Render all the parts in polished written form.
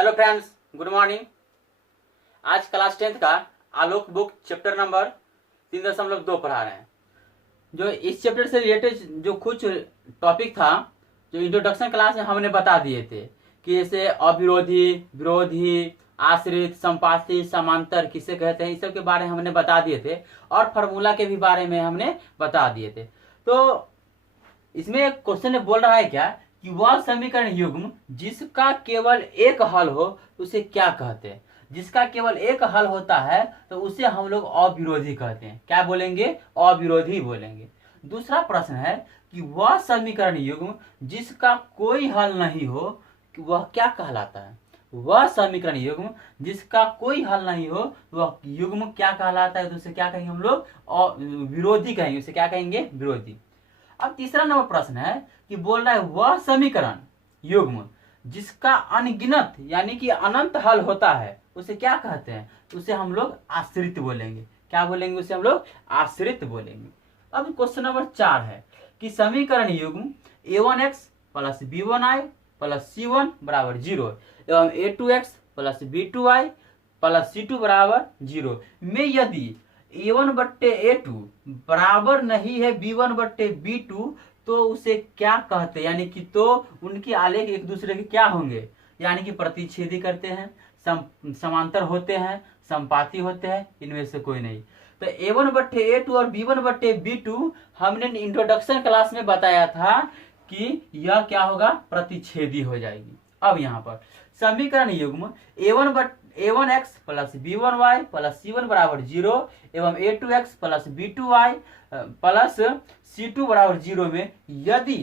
Hello friends, good morning. आज class 10th का आलोक book chapter number 3.2 पढ़ा रहे हैं। जो इस चैप्टर से रिलेटेड जो कुछ टॉपिक था, जो इंट्रोडक्शन क्लास में हमने बता दिए थे कि जैसे अविरोधी, विरोधी, आश्रित, संपाती, समांतर किसे कहते हैं, इस सब के बारे में हमने बता दिए थे और फार्मूला के भी बारे में हमने बता दिए थे। तो इसमें एक क्वेश्चन बोल रहा है क्या कि वह समीकरण युग्म जिसका केवल एक हल हो उसे क्या कहते हैं। जिसका केवल एक हल होता है तो उसे हम लोग अविरोधी कहते हैं। क्या बोलेंगे? अविरोधी बोलेंगे। दूसरा प्रश्न है कि वह समीकरण युग्म जिसका कोई हल नहीं हो वह क्या कहलाता है। वह समीकरण युग्म जिसका कोई हल नहीं हो वह युग्म क्या कहलाता है, तो उसे क्या कहेंगे हम लोग? विरोधी कहेंगे। उसे क्या कहेंगे? विरोधी। अब तीसरा नंबर प्रश्न है कि बोल रहा है वह समीकरण युग्म जिसका अनगिनत यानी कि अनंत हल होता है उसे क्या कहते हैं, तो उसे हम लोग आश्रित बोलेंगे। क्या बोलेंगे? उसे हम लोग आश्रित बोलेंगे। अब क्वेश्चन नंबर 4 है कि समीकरण युग्म a1x plus b1i plus c1 बराबर 0 एवं a2x plus b2i plus c2 बराबर 0 में यदि a1/a2 बराबर नहीं है b1/b2 तो उसे क्या कहते हैं, यानी कि तो उनके आलेख एक दूसरे के क्या होंगे, यानी कि प्रतिच्छेदी करते हैं, समांतर होते हैं, संपाती होते हैं, इनमें से कोई नहीं। तो a1/a2 और b1/b2 हमने इंट्रोडक्शन क्लास में बताया था कि यह क्या होगा? प्रतिच्छेदी हो जाएगी। अब यहाँ पर समीकरण युग्म a1x plus b1y plus c1 बराबर 0 एवं a2x plus b2y plus c2 बराबर 0 में यदि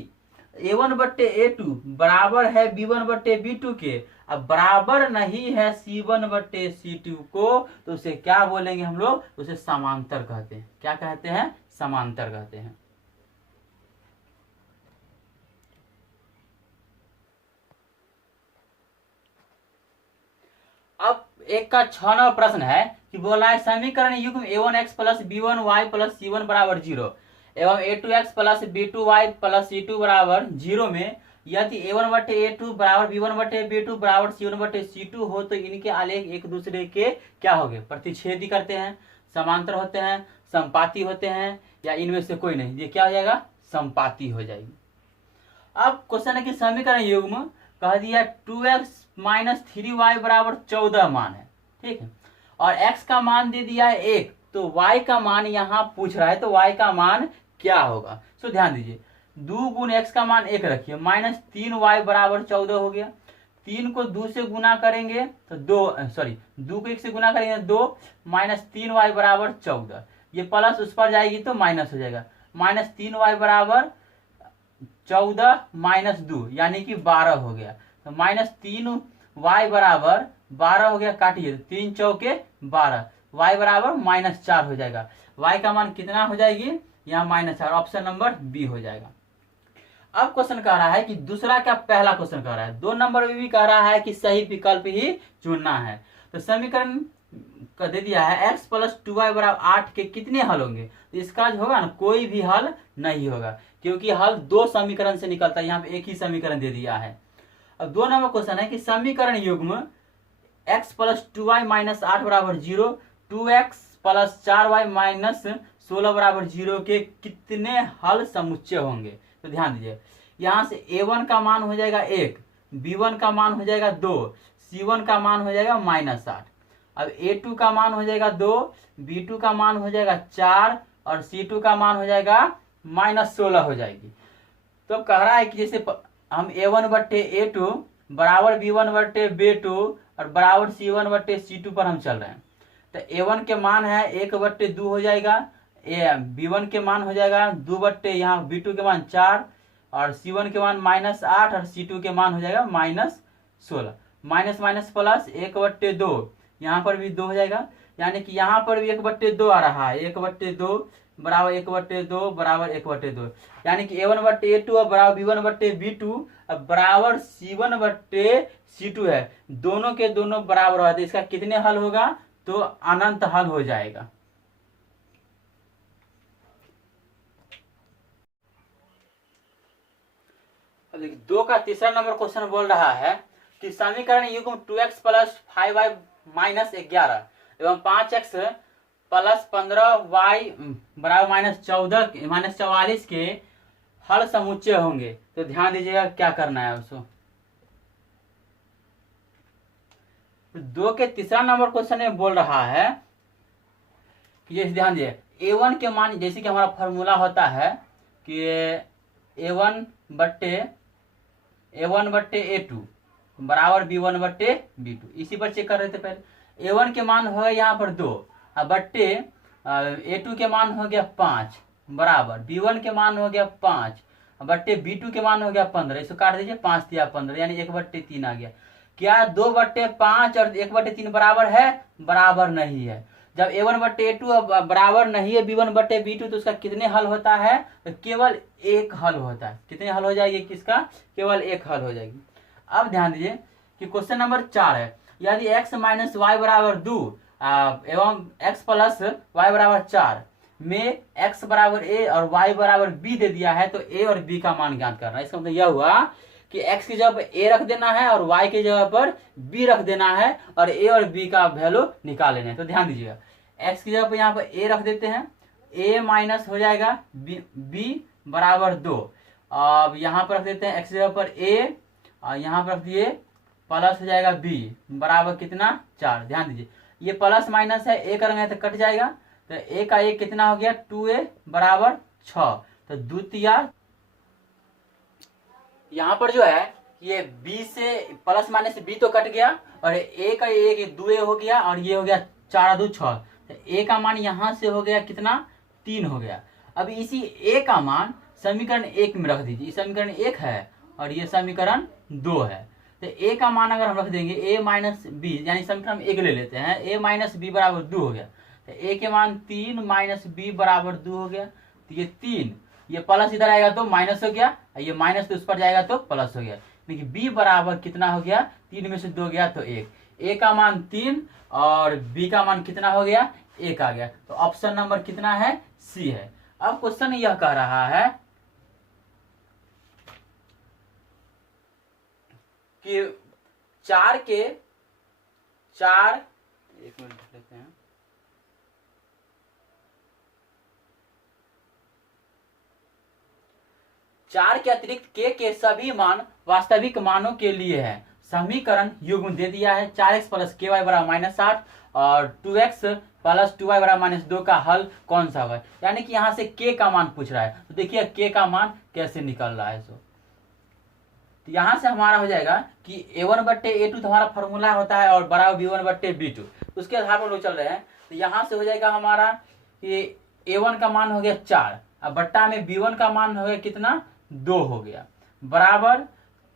a1/a2 बराबर है b1/b2 के, अब बराबर नहीं है c1/c2 को, तो उसे क्या बोलेंगे हम लोग? उसे समांतर कहते हैं। क्या कहते हैं? समांतर कहते हैं। अब एक का 6 नंबर प्रश्न है कि बोला है समीकरण युग्म a1x plus b1y plus c1 बराबर 0 एवं a2x plus b2y plus c2 बराबर 0 में यदि a1/a2 बराबर b1/b2 बराबर c1/c2 हो तो इनके आलेख एक दूसरे के क्या हो गए? प्रतिच्छेदी करते हैं, समांतर होते हैं, संपाती होते हैं, या इनमें से कोई नहीं। ये क्या हो जाएगा? संपाती हो जाएगी। अब क्वेश्चन है कि समीकरण युग्म कह दिया 2x माइनस 3y बराबर 14 मान है, ठीक है, और x का मान दे दिया है 1, तो y का मान यहाँ पूछ रहा है, तो y का मान क्या होगा? तो ध्यान दीजिए, 2 गुण x का मान 1 रखिए, माइनस 3y बराबर 14 हो गया। 3 को 2 से गुना करेंगे तो 2 को 1 से गुना करेंगे 2, माइनस 3y बराबर 14। ये प्लस उस पर जाएगी तो माइनस हो जाएगा। माइनस 3y बराबर 14 माइनस 2 यानी कि 12 हो गया। तो माइनस 3y बराबर 12 हो गया, काटिए, 3 चौके 12, y बराबर माइनस 4 हो जाएगा। y का मान कितना हो जाएगी? यहाँ माइनस 4, ऑप्शन नंबर बी हो जाएगा। अब क्वेश्चन कह रहा है कि दूसरा क्या पहला क्वेश्चन कह रहा है, 2 नंबर में भी कह रहा है कि सही विकल्प ही चुनना है। तो समीकरण का दे दिया है x प्लस 2y बराबर 8 के कितने हल होंगे, तो इसका जो होगा ना, कोई भी हल नहीं होगा, क्योंकि हल 2 समीकरण से निकलता है, यहाँ पे एक ही समीकरण दे दिया है। अब 2 नंबर क्वेश्चन है कि समीकरण युग्म x प्लस 2y माइनस 8 बराबर 0, 2x प्लस 4y माइनस 16 बराबर 0 के कितने हल समुच्चय होंगे। तो ध्यान दीजिए, यहाँ से a1 का मान हो जाएगा 1, b1 का मान हो जाएगा 2, c1 का मान हो जाएगा माइनस 8। अब a2 का मान हो जाएगा 2, b2 का मान हो जाएगा 4 और c2 का मान हो जाएगा माइनस 16 हो जाएगी। तो कह रहा है कि जैसे हम a1/a2 बराबर b1/b2 और बराबर c1/c2 पर हम चल रहे हैं, तो a1 के मान है 1/2 हो जाएगा, b1 के मान हो जाएगा 2 यहाँ b2 के मान 4 और c1 के मान माइनस 8 और c2 के मान हो जाएगा माइनस 16। माइनस माइनस प्लस 1/2, यहाँ पर भी 2 हो जाएगा, यानी कि यहाँ पर भी 1/2 आ रहा है, 1/2 बराबर 1/2 बराबर 1/2, यानी कि a1/a2 बराबर b1/b2 बराबर c1/c2 है। दोनों के दोनों बराबर है, तो इसका कितने हल होगा? तो अनंत हल हो जाएगा। अब देखिए 2 का तीसरा नंबर क्वेश्चन बोल रहा है कि समीकरण युग्म 2x प्लस 5y माइनस 11 एवं 5x प्लस 15y बराबर माइनस 44 के हल समुच्चय होंगे। तो ध्यान दीजिएगा क्या करना है उसको। 2 के तीसरा नंबर क्वेश्चन में बोल रहा है कि ये ध्यान दिए a1 के मान, जैसे कि हमारा फॉर्मूला होता है कि a1 बट्टे a2 बराबर b1 बट्टे b2। इसी पर चेक कर रहे थे पहले। a1 के मान हो गया यहाँ पर 2 बट्टे a2 के मान हो गया 5 बराबर b1 के मान हो गया 5 बट्टे b2 के मान हो गया 15। इसको काट दीजिए, 5 दिया 15 यानी 1/3 आ गया। क्या 2/5 और 1/3 बराबर है? बराबर नहीं है। जब a1 बट्टे a2 बराबर नहीं है b1 बट्टे b2 तो उसका कितने हल होता है? तो केवल एक हल होता है। कितने हल हो जाएगी किसका? केवल एक हल हो जाएगी। अब ध्यान दीजिए कि क्वेश्चन नंबर 4 है, यदि x माइनस वाई बराबर 2 एवं x प्लस वाई बराबर 4 में x बराबर a और y बराबर b दे दिया है तो a और b का मान ज्ञात करना है। इसका मतलब यह हुआ कि x की जगह पर a रख देना है और y की जगह पर b रख देना है और a और b का वैल्यू निकाल लेना है। तो ध्यान दीजिएगा, x की जगह पर यहाँ पर a रख देते हैं, a माइनस हो जाएगा b बराबर 2। अब यहाँ पर रख देते हैं x की जगह पर a और यहाँ पर रख दिए प्लस हो जाएगा b बराबर कितना? 4। ध्यान दीजिए ये प्लस माइनस है, a करेंगे तो कट जाएगा, तो a का a कितना हो गया? 2a बराबर 6। तो द्वितीय यहाँ पर जो है ये b से प्लस माइनस b तो कट गया और a का a 2a हो गया और ये हो गया 4 2 6। तो a का मान यहाँ से हो गया कितना? 3 हो गया। अब इसी a का मान समीकरण 1 में रख दीजिए। समीकरण 1 है और ये समीकरण 2 है। तो a का मान अगर हम रख देंगे a माइनस b, यानी समीकरण 1 ले लेते हैं, a माइनस b बराबर 2 हो गया। तो a के मान 3 माइनस b बराबर 2 हो गया। तो ये 3, ये प्लस इधर आएगा तो माइनस हो गया, ये माइनस तो उस पर जाएगा तो प्लस हो गया। देखिए b बराबर कितना हो गया? 3 में से 2 गया तो 1। a का मान 3 और b का मान कितना हो गया? 1 आ गया। तो ऑप्शन नंबर कितना है? सी है। अब क्वेश्चन यह कह रहा है कि 4 के 4, एक मिनट लेते हैं, 4 के अतिरिक्त के सभी मान वास्तविक मानों के लिए है। समीकरण युग्म दे दिया है 4x प्लस के वाई बराबर -8 और 2x प्लस 2y बराबर -2 का हल कौन सा होगा? यानी कि यहाँ से k का मान पूछ रहा है। तो देखिए k का मान कैसे निकल रहा है। तो यहाँ से हमारा हो जाएगा कि a1 बट्टे a2 तो हमारा फॉर्मूला होता है और बराबर b1 बट्टे b2, उसके आधार पर लोग चल रहे हैं। तो यहाँ से हो जाएगा हमारा कि a1 का मान हो गया 4, अब बट्टा में b1 का मान हो गया कितना? 2 हो गया, बराबर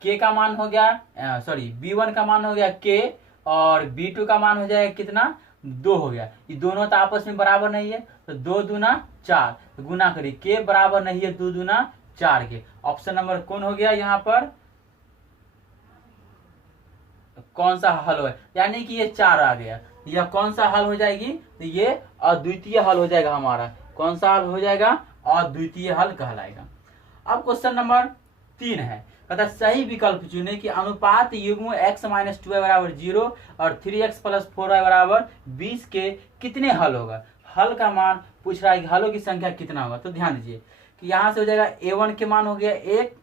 k का मान हो गया सॉरी b1 का मान हो गया k और b2 का मान हो जाएगा कितना? 2 हो गया। ये दोनों तो आपस में बराबर नहीं है, तो 2 दूना 4, तो गुना करिए, k बराबर नहीं है 2 दूना 4 के। ऑप्शन नंबर कौन हो गया? यहाँ पर कौन सा हल हो? यानी कि ये 4 आ गया। यह कौन सा हल हो जाएगी? तो ये अद्वितीय हल हो जाएगा हमारा। कौन सा हल हो जाएगा? अद्वितीय हल कहलाएगा। अब क्वेश्चन नंबर 3 है, कहता सही विकल्प चुने कि अनुपात युग्म x माइनस 2y बराबर 0 और 3x प्लस 4y बराबर 20 के कितने हल होगा? हल का मान पूछ रहा है कि हलों की संख्या कितना होगा। तो ध्यान दीजिए कि यहाँ से हो जाएगा a1 के मान हो गया 1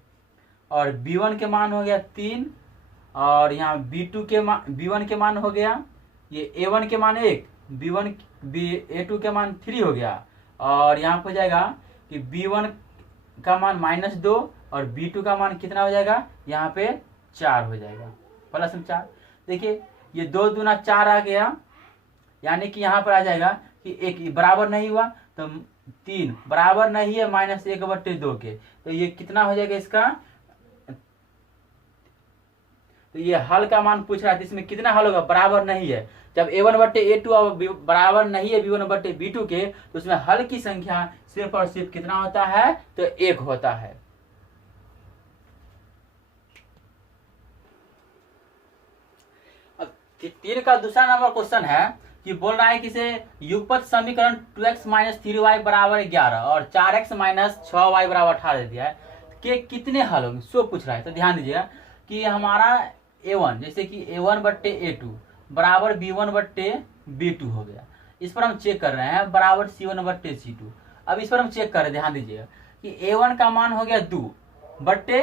और b1 के मान हो गया 3 और यहाँ b1 के मान हो गया, ये a1 के मान 1, a2 के मान 3 हो गया और यहाँ पर हो जाएगा कि b1 का मान -2 और b2 का मान कितना हो जाएगा? यहाँ पे 4 हो जाएगा, प्लस में 4। देखिए ये 2 दूना 4 आ गया, यानी कि यहाँ पर आ जाएगा कि 1 बराबर नहीं हुआ तो 3 बराबर नहीं है -1/2 के, तो ये कितना हो जाएगा इसका? तो ये हल का मान पूछ रहा है, इसमें कितना हल होगा? बराबर नहीं है। जब a1 बट्टे a2 बराबर नहीं है b1 बट्टे b2 के, तो उसमें हल की संख्या सिर्फ और सिर्फ कितना होता है? तो 1 होता है। अब 3 का दूसरा नंबर क्वेश्चन है कि बोल रहा है कि से युगपत समीकरण 2x माइनस 3y बराबर 11 और 4x माइनस 6y बराबर 18 दे दिया है, के कितने हल होंगे? सो पूछ रहा है। तो ध्यान दीजिएगा कि हमारा A1 जैसे कि A1 बट्टे A2 बराबर B1 बट्टे B2 हो गया। इस पर हम चेक कर रहे हैं बराबर C1 बट्टे C2। अब इस पर हम चेक कर रहे हैं, ध्यान दीजिएगा कि A1 का मान हो गया 2 बट्टे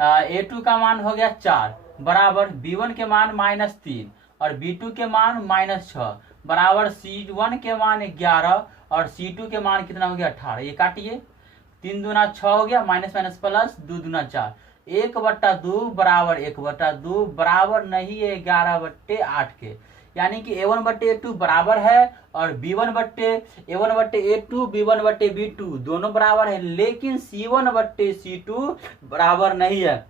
A2 का मान हो गया 4 बराबर B1 के मान -3 और B2 के मान -6 बराबर C1 के मान 11 और C2 के मान कितना हो गया 18। ये काटिए, 3 दूना 6 हो गया, माइनस माइनस प्लस 2 दूना 4, 1/2 बराबर 1/2 बराबर नहीं है 11/8 के। यानी कि A1 बट्टे A2 बराबर है और A1 बट्टे A2 B1 बट्टे B2 दोनों बराबर है, लेकिन C1 बट्टे C2 बराबर नहीं है।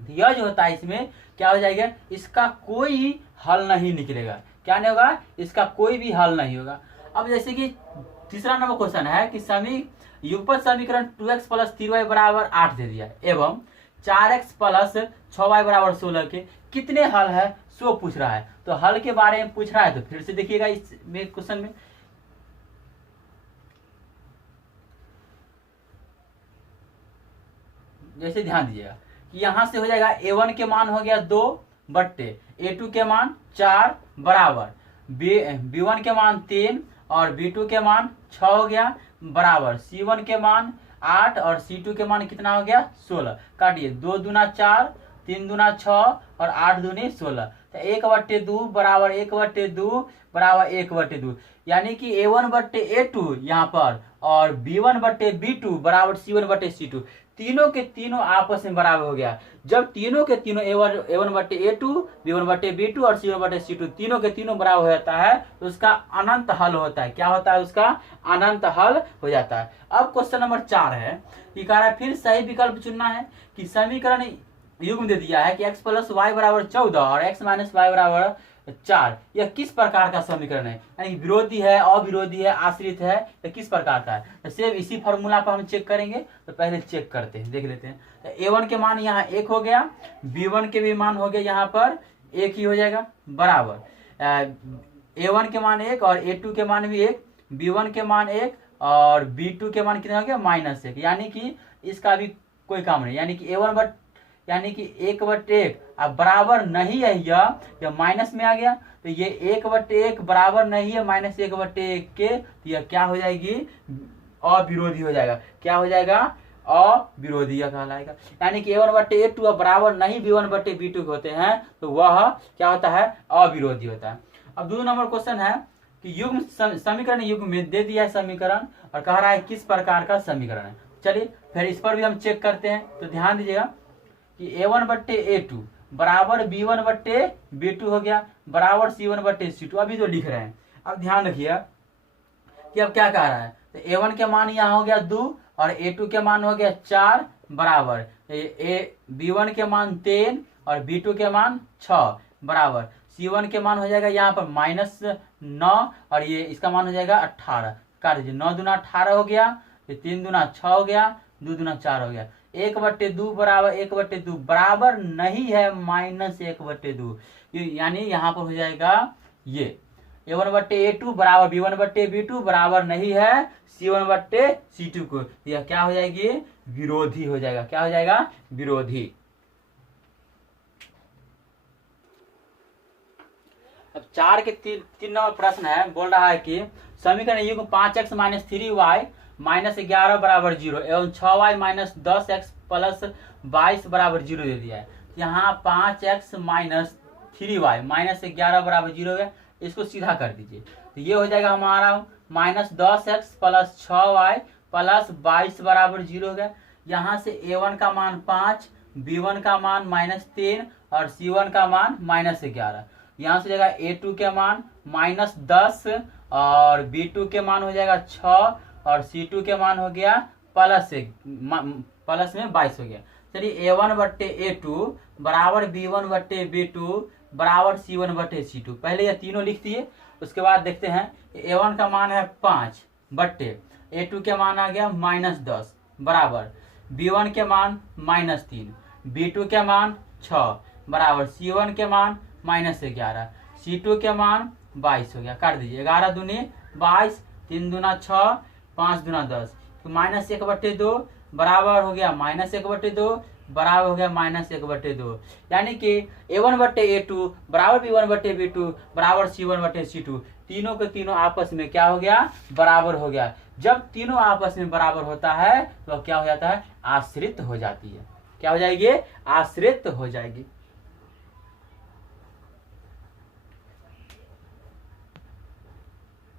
यह जो होता है इसमें क्या हो जाएगा, इसका कोई हल नहीं निकलेगा। क्या नहीं होगा, इसका कोई भी हल नहीं होगा। अब जैसे कि तीसरा नंबर क्वेश्चन है कि युगपत समीकरण 2x प्लस 3y बराबर 8 दे दिया एवं 4x प्लस 6y बराबर 16 के कितने हल है सो पूछ रहा है। तो हल के बारे में पूछ रहा है, तो फिर से देखिएगा इस क्वेश्चन में जैसे ध्यान दीजिएगा कि यहां से हो जाएगा A1 के मान हो गया 2 बट्टे A2 के मान 4 बराबर B1 के मान 3 और B2 के मान 6 हो गया बराबर C1 के मान 8 और C2 के मान कितना हो गया 16। काटिए, 2 दूना 4, 3 दूना 6 और 8 दूनी 16, तो 1/2 बराबर 1/2 बराबर 1/2। यानी कि A1 बट्टे A2 यहाँ पर और B1 बट्टे B2 बराबर C1 बट्टे C2, तीनों के तीनों आपस में बराबर हो गया। जब तीनों के तीनों A1 बट्टे A2, B1 बट्टे B2 और C1 बट्टे C2 तीनों के तीनों बराबर हो जाता है तो उसका अनंत हल होता है। क्या होता है, उसका अनंत हल हो जाता है। अब क्वेश्चन नंबर 4 है कि कह रहा है फिर सही विकल्प चुनना है कि समीकरण युग्म दे दिया है कि x प्लस वाई बराबर 14 और x माइनस वाई बराबर 4, यह किस प्रकार का समीकरण है, यानी विरोधी है, अविरोधी है, आश्रित है, यह किस प्रकार का है। तो सेम इसी फॉर्मूला पर हम चेक करेंगे। तो पहले चेक करते हैं, देख लेते हैं। तो A1 के मान यहाँ 1 हो गया, B1 के भी मान हो गया यहाँ पर 1 ही हो जाएगा बराबर A1 के मान 1 और A2 के मान भी 1, B1 के मान 1 और B2 के मान कितना हो गया -1, यानी कि इसका भी कोई काम नहीं। यानी कि A1 यानी कि 1/1 अब बराबर नहीं है, यह माइनस में आ गया, तो ये 1/1 बराबर नहीं है -1/1 के, तो यह क्या हो जाएगी, अविरोधी हो जाएगा। क्या हो जाएगा, अविरोधी कहलाएगा। यानी कि A1 बट्टे A2 बराबर नहीं B1 बट्टे B2 होते हैं, तो वह क्या होता है, अविरोधी होता है। अब 2 नंबर क्वेश्चन है कि युग्म समीकरण युग्म में दे दिया है समीकरण और कह रहा है किस प्रकार का समीकरण है। चलिए फिर इस पर भी हम चेक करते हैं। तो ध्यान दीजिएगा कि A1 बट्टे A2 बराबर B1 बट्टे B2 हो गया बराबर C1 बट्टे C2, अभी तो लिख रहे हैं। अब ध्यान रखिए कि अब क्या कह रहा है, तो A1 के मान यहाँ हो गया 2 और A2 के मान हो गया 4 बराबर B1 के मान 3 और B2 के मान 6 बराबर C1 के मान हो जाएगा यहाँ पर -9 और ये इसका मान हो जाएगा 18। काट दीजिए, 9 दूना 18 हो गया, 3 दूना 6 हो गया, 2 दूना 4 हो गया, 1/2 बराबर 1/2 बराबर नहीं है -1/2, यानी यहाँ पर हो जाएगा ये A1 बट्टे A2 बराबर B1 बट्टे B2 बराबर नहीं है C1 बट्टे C2 को, यह क्या हो जाएगी, विरोधी हो जाएगा। क्या हो जाएगा, विरोधी। अब 4 के 3 नंबर प्रश्न है, बोल रहा है कि समीकरण युग्म 5x माइनस 3y माइनस 11 बराबर 0 एवं 6y माइनस 10x प्लस 22 बराबर 0 दे दिया है। यहाँ 5x माइनस 3y माइनस 11 बराबर 0 है, इसको सीधा कर दीजिए तो ये हो जाएगा हमारा -10x प्लस 6y प्लस 22 बराबर 0 हो गया। यहाँ से A1 का मान 5, B1 का मान -3 और C1 का मान -11। यहाँ से जाएगा A2 के मान -10 और B2 के मान हो जाएगा 6 और C2 के मान हो गया प्लस में 22 हो गया। चलिए A1 बट्टे A2 बराबर B1 बट्टे B2 बराबर C1 बट्टे C2, पहले ये तीनों लिख दिए। उसके बाद देखते हैं A1 का मान है 5 बट्टे A2 के मान आ गया -10 बराबर B1 के मान -3, B2 के मान 6 बराबर C1 के मान -11, C2 के मान 22 हो गया। काट दीजिए, 11 दूनी 22, 3 दूना 6, 5 दूना 10, तो -1/2 बराबर हो गया -1/2 बराबर हो गया -1/2, यानी कि A1/A2 बराबर B1/B2 बराबर C1/C2, तीनों के तीनों आपस में क्या हो गया, बराबर हो गया। जब तीनों आपस में बराबर होता है तो क्या हो जाता है, आश्रित हो जाती है। क्या हो जाएगी, आश्रित हो जाएगी।